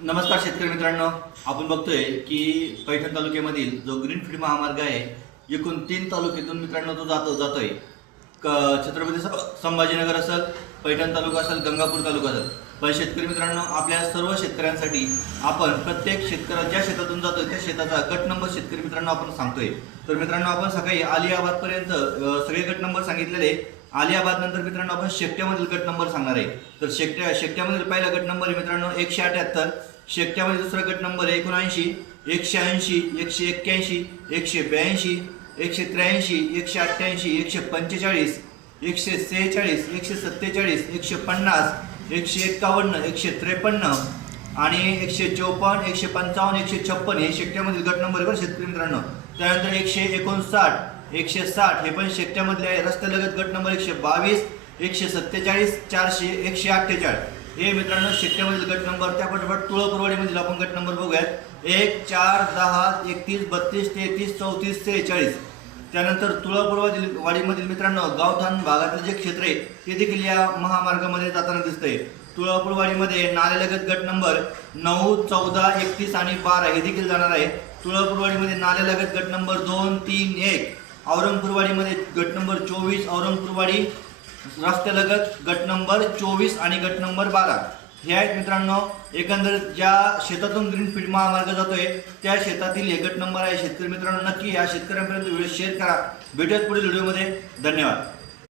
नमस्कार शेतकरी मित्रांनो, आपण बघतोय की पैठण तालुक्यामधील जो ग्रीनफील्ड महामार्ग आहे एकूण 3 तालुक्यातून मित्रांनो तो जातोय। छत्रपती संभाजीनगर असेल, पैठण तालुका असेल, गंगापूर तालुका असेल। पण शेतकरी मित्रांनो, आपल्या सर्व शेतकऱ्यांसाठी आपण प्रत्येक शेतकऱ्या ज्या शेतातून जातोय त्या शेताचा गट नंबर शेतकरी मित्रांनो आपण सांगतोय। तर मित्रांनो, आपण सकाळी अलियाबाद पर्यंत सगळे गट नंबर सांगितलेले। अलियाबाद नंतर मित्रांनो आपण शेकट्यामधील गट नंबर सांगणार आहे। तर शेकट्यामधील पहिला गट नंबर आहे मित्रांनो 178, शेकट्यामध्ये दुसरा गट नंबर आहे 79, 180, 181, 182, 183, 188, 145, 146, 147, 150, 151, 153 आणि 154, 155, 156 हे शेकट्यामधील गट नंबर आहे शेतकरी मित्रांनो। त्यानंतर 159, 160 हे पण शेकट्यामधले आहे। रस्त्यालगत गट नंबर 122, 147, 400, 148 हे मित्रांनो शेकट्यामधील गट नंबर। त्यापाठोपाठ तुळापूरवाडीमधील आपण गट नंबर बघूयात 1, 4, 10, 31, 32, 33, 34, 43। त्यानंतर तुळापूरवाडीमधील मित्रांनो गावठाण भागातील जे क्षेत्र आहे ते देखील या महामार्गामध्ये जाताना दिसतंय। तुळापूरवाडीमध्ये नाल्यालगत गट नंबर 9, 14, 31 आणि 12 हे देखील जाणार आहे। तुळापूरवाडीमध्ये नाल्यालगत गट नंबर 2, 3, 1। औरंगपूरवाडीमध्ये गट नंबर 24, औरंगपूरवाडी रस्त्यालगत गट नंबर 24 आणि गट नंबर 12 हे आहेत मित्रांनो। एकंदरीत ज्या शेतातून ग्रीनफील्ड महामार्ग जातोय त्या शेतातील हे गट नंबर आहे। शेतकरी मित्रांनो, नक्की या शेतकऱ्यांपर्यंत व्हिडिओ शेअर करा। भेटूयात पुढील व्हिडिओमध्ये। धन्यवाद।